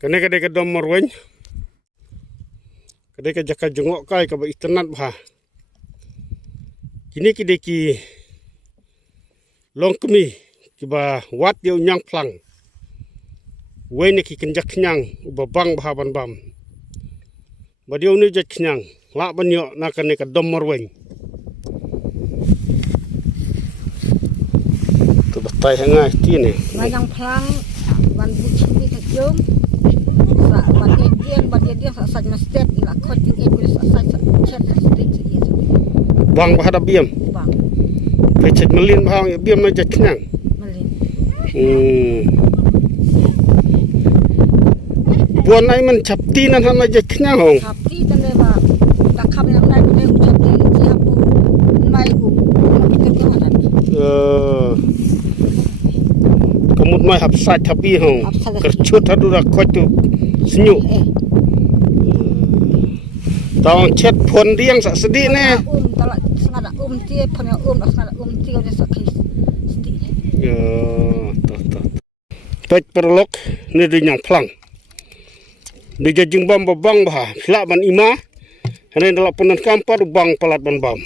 Kene kadai kadom marwen. Kadai ka jaka jengok kai ka ba internet bah. Kini kide ki long kemi ki ba wat dia nyang plang. Wene ki kenjak nyang uba bang bah ban bam. Ba dia uni jak nyang la ban yo na kene kadom marwen. Tu batai hangai ti ni. Yang plang ban buci ni kejum. Ban dia sa step ila koting e kulis sa chat street dia. Bang bah ada biam. Bang. Pecet melin bah biam na jak nyang. Melin. Buan ai man chapti nan han na jak nyang hong. Chapti dan le ba takam yang nai ne chapti siap mai u kita ke mana. Kemud mai hap sat tapi hong. Kercut hadu rak kotu senyu. Tawang chat phone riang sak sedi ne. Talak sengada tie phone sengada tie dia sak sedi. Toh. Pek perlok ni di nyang plang. Di jajing bam bang bah, filak ban ima. Hene dalak punan kampar bang palat ban bam.